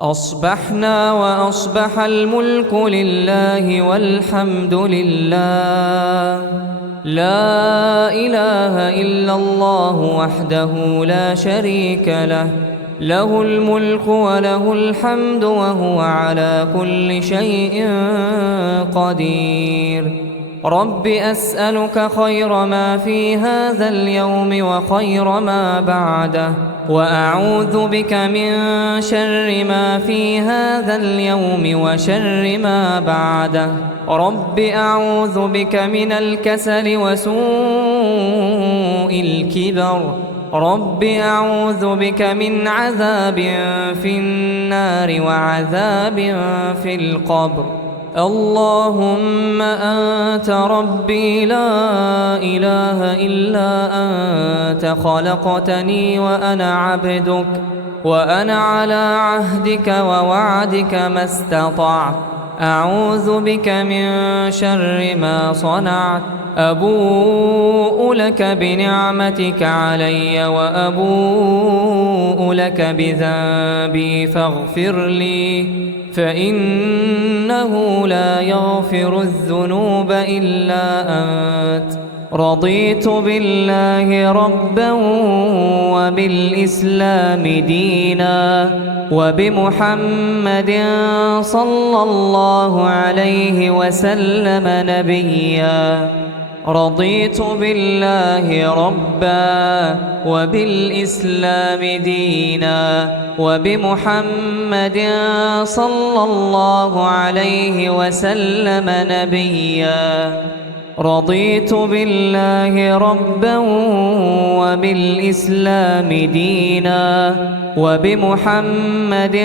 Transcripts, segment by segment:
أصبحنا وأصبح الملك لله والحمد لله، لا إله إلا الله وحده لا شريك له، له الملك وله الحمد وهو على كل شيء قدير. رب أسألك خير ما في هذا اليوم وخير ما بعده، وأعوذ بك من شر ما في هذا اليوم وشر ما بعده. رب أعوذ بك من الكسل وسوء الكبر. رب أعوذ بك من عذاب في النار وعذاب في القبر. اللهم أنت ربي لا إله إلا أنت، خلقتني وأنا عبدك، وأنا على عهدك ووعدك ما استطعت. أعوذ بك من شر ما صنعت. أبوء لك بنعمتك علي وأبوء لك بذنبي فاغفر لي، فإنه لا يغفر الذنوب إلا أنت. رضيت بالله ربا وبالإسلام دينا وبمحمد صلى الله عليه وسلم نبيا. رضيت بالله ربا وبالإسلام دينا وبمحمد صلى الله عليه وسلم نبيا. رضيت بالله ربا وبالإسلام دينا وبمحمد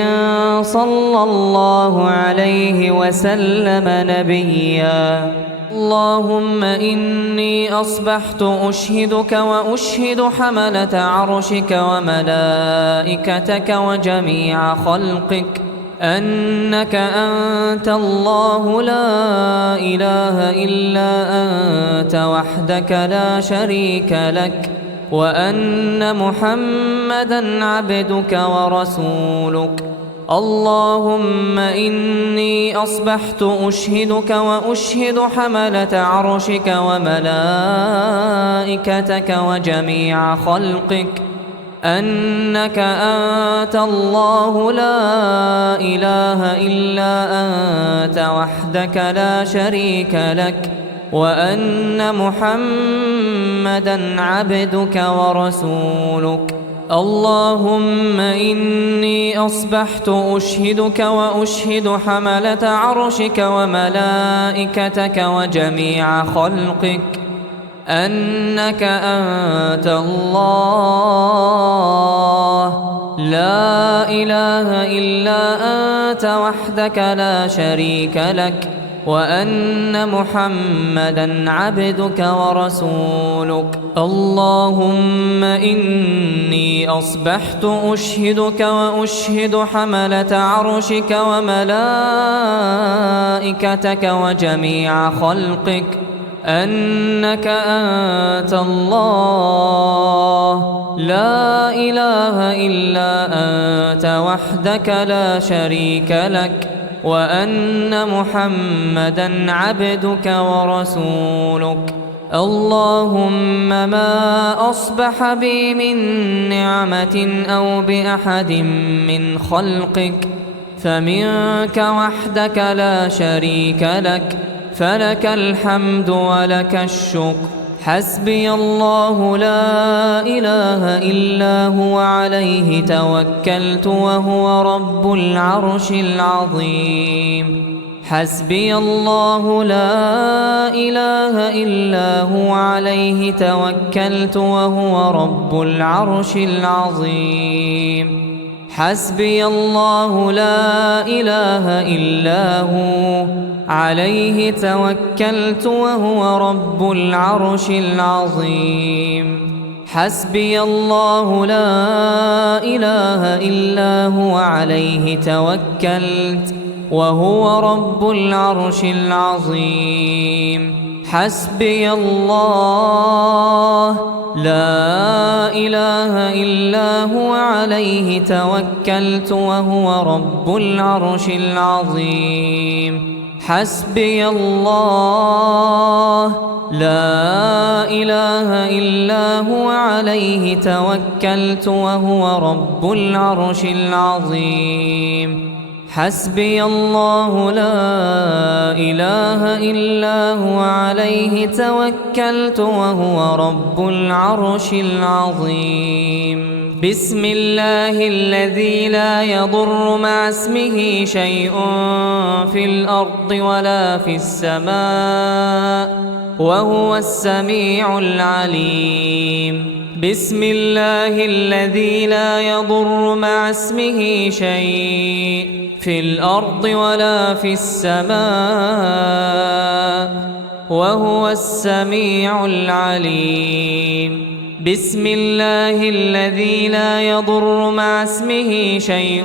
صلى الله عليه وسلم نبيا. اللهم إني أصبحت أشهدك وأشهد حملة عرشك وملائكتك وجميع خلقك أنك أنت الله لا إله إلا أنت وحدك لا شريك لك، وأن محمدًا عبدك ورسولك. اللهم إني أصبحت أشهدك وأشهد حملة عرشك وملائكتك وجميع خلقك أنك أنت الله لا إله إلا أنت وحدك لا شريك لك، وأن محمدًا عبدك ورسولك. اللهم إني أصبحت أشهدك وأشهد حملة عرشك وملائكتك وجميع خلقك أنك أنت الله لا إله إلا أنت وحدك لا شريك لك، وأن محمدًا عبدك ورسولك. اللهم إني أصبحت أشهدك وأشهد حملة عرشك وملائكتك وجميع خلقك أنك أنت الله لا إله إلا أنت وحدك لا شريك لك، وأن محمدًا عبدك ورسولك. اللهم ما أصبح بي من نعمة أو بأحد من خلقك فمنك وحدك لا شريك لك، فلك الحمد ولك الشكر. حسبي الله لا إله إلا هو عليه توكلت وهو رب العرش العظيم. حسبي الله لا إله إلا هو عليه توكلت وهو رب العرش العظيم. حسبي الله لا إله إلا هو عليه توكلت وهو رب العرش العظيم. حسبي الله لا إله إلا هو عليه توكلت وهو رب العرش العظيم. حسبي الله لا إله إلا هو عليه توكلت وهو رب العرش العظيم حسبي الله لا إله إلا هو عليه توكلت وهو رب العرش العظيم حسبي الله لا إله إلا هو عليه توكلت وهو رب العرش العظيم بسم الله الذي لا يضر مع اسمه شيء في الأرض ولا في السماء وهو السميع العليم بسم الله الذي لا يضر مع اسمه شيء في الأرض ولا في السماء وهو السميع العليم بسم الله الذي لا يضر مع اسمه شيء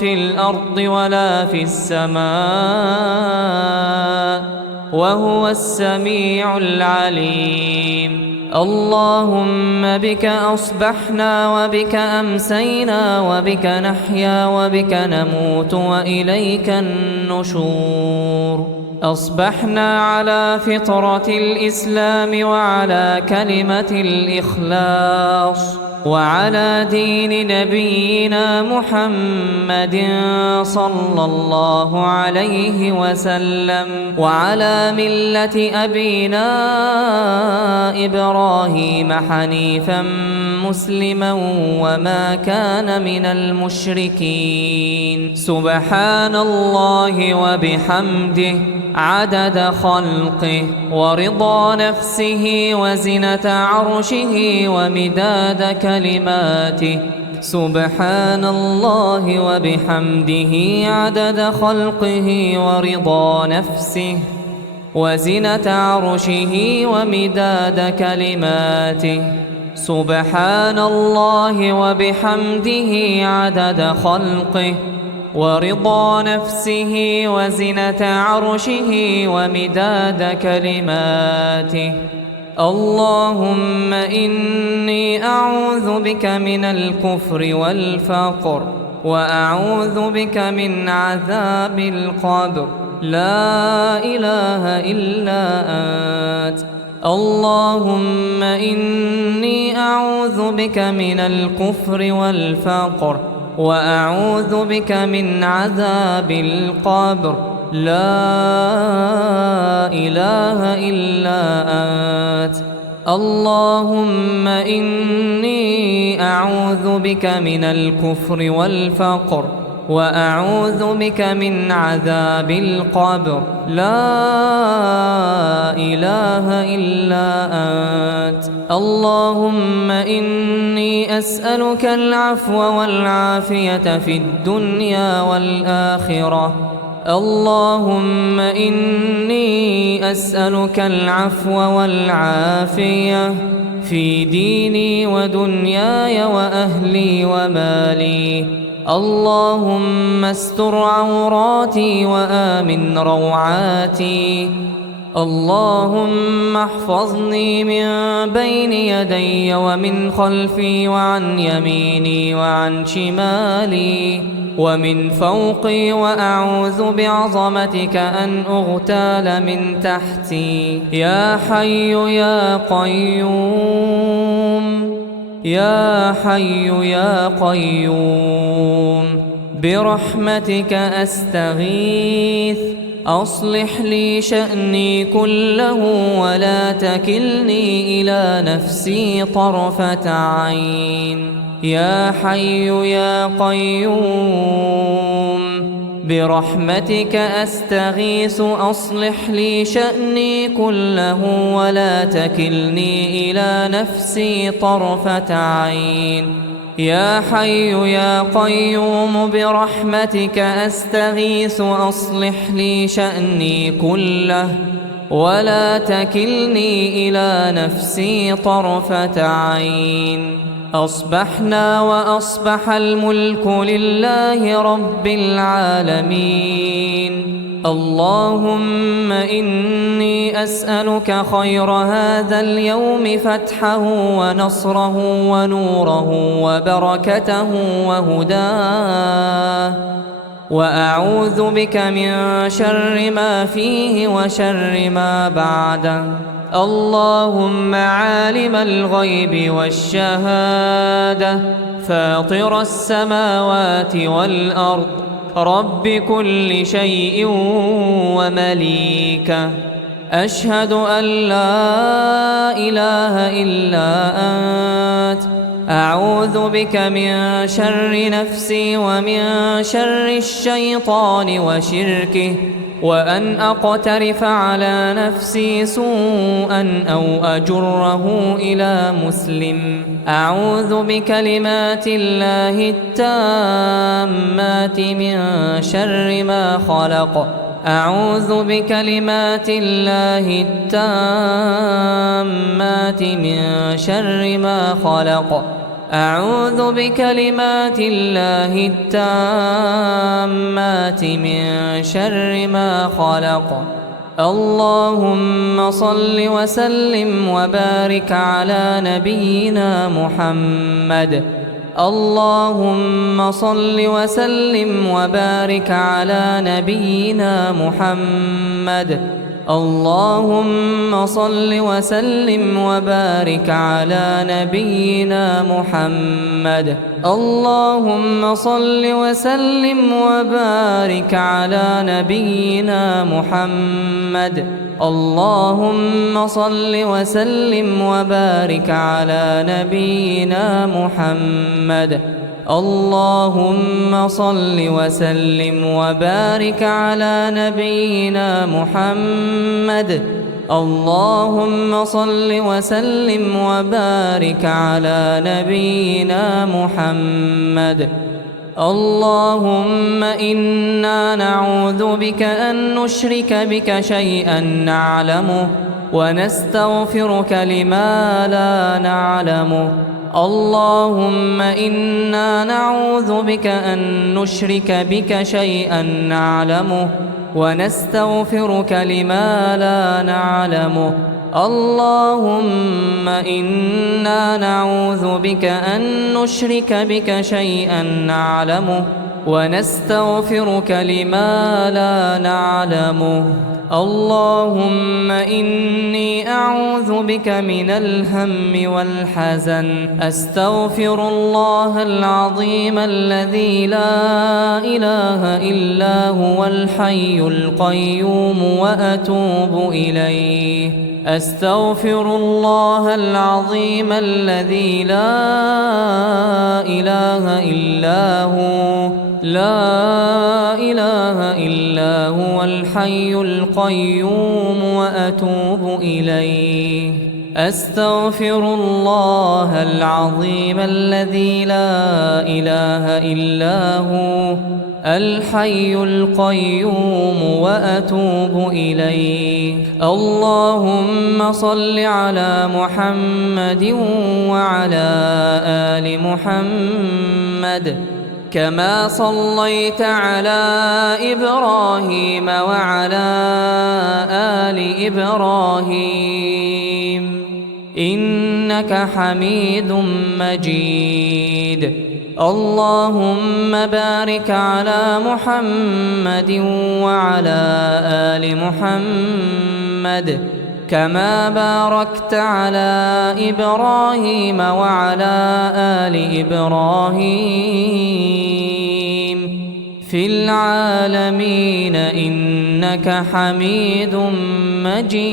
في الأرض ولا في السماء وهو السميع العليم اللهم بك أصبحنا وبك أمسينا وبك نحيا وبك نموت وإليك النشور أصبحنا على فطرة الإسلام وعلى كلمة الإخلاص وعلى دين نبينا محمد صلى الله عليه وسلم وعلى ملة أبينا إبراهيم حنيفا مسلما وما كان من المشركين سبحان الله وبحمده عدد خلقه ورضا نفسه وزنة عرشه ومداد كلماته سبحان الله وبحمده عدد خلقه ورضا نفسه وزنة عرشه ومداد كلماته سبحان الله وبحمده عدد خلقه ورضا نفسه وزنة عرشه ومداد كلماته اللهم إني أعوذ بك من الكفر والفقر وأعوذ بك من عذاب القبر لا إله إلا أنت اللهم إني أعوذ بك من الكفر والفقر وأعوذ بك من عذاب القبر لا إله إلا أنت اللهم إني أعوذ بك من الكفر والفقر وأعوذ بك من عذاب القبر لا إله إلا أنت اللهم إني أسألك العفو والعافية في الدنيا والآخرة اللهم إني أسألك العفو والعافية في ديني ودنياي وأهلي ومالي اللهم استر عوراتي وآمن روعاتي اللهم احفظني من بين يدي ومن خلفي وعن يميني وعن شمالي ومن فوقي وأعوذ بعظمتك أن أغتال من تحتي يا حي يا قيوم يا حي يا قيوم برحمتك أستغيث أصلح لي شأني كله ولا تكلني إلى نفسي طرفة عين يا حي يا قيوم برحمتك أستغيث أصلح لي شأني كله ولا تكلني إلى نفسي طرفة عين يا حي يا قيوم برحمتك أستغيث أصلح لي شأني كله ولا تكلني إلى نفسي طرفة عين أصبحنا وأصبح الملك لله رب العالمين. اللهم إني أسألك خير هذا اليوم فتحه ونصره ونوره وبركته وهداه، وأعوذ بك من شر ما فيه وشر ما بعده. اللهم عالم الغيب والشهادة فاطر السماوات والأرض رب كل شيء ومليكه، أشهد أن لا إله إلا أنت، أعوذ بك من شر نفسي ومن شر الشيطان وشركه، وأن أقترف على نفسي سوءا أو أجره إلى مسلم. أعوذ بكلمات الله التامات من شر ما خلق. أعوذ بكلمات الله التامات من شر ما خلق. أعوذ بكلمات الله التامات من شر ما خلق. اللهم صل وسلم وبارك على نبينا محمد. اللهم صل وسلم وبارك على نبينا محمد. اللهم صل وسلم وبارك على نبينا محمد. اللهم صل وسلم وبارك على نبينا محمد. اللهم صل وسلم وبارك على نبينا محمد. اللهم صل وسلم وبارك على نبينا محمد. اللهم صل وسلم وبارك على نبينا محمد. اللهم إنا نعوذ بك أن نشرك بك شيئا نعلمه ونستغفرك لما لا نعلمه. اللهم إنا نعوذ بك أن نشرك بك شيئا نعلمه ونستغفرك لما لا نعلمه. اللهم إنا نعوذ بك أن نشرك بك شيئا نعلمه ونستغفرك لما لا نعلمه. اللهم إني أعوذ بك من الهم والحزن. أستغفر الله العظيم الذي لا إله إلا هو الحي القيوم وأتوب إليه. أستغفر الله العظيم الذي لا إله إلا هو الحي القيوم وأتوب إليه. أستغفر الله العظيم الذي لا إله إلا هو الحي القيوم وأتوب إليه. اللهم صل على محمد وعلى آل محمد كما صليت على إبراهيم وعلى آل إبراهيم إنك حميد مجيد. اللهم بارك على محمد وعلى آل محمد كما باركت على إبراهيم وعلى آل إبراهيم في العالمين إنك حميد مجيد.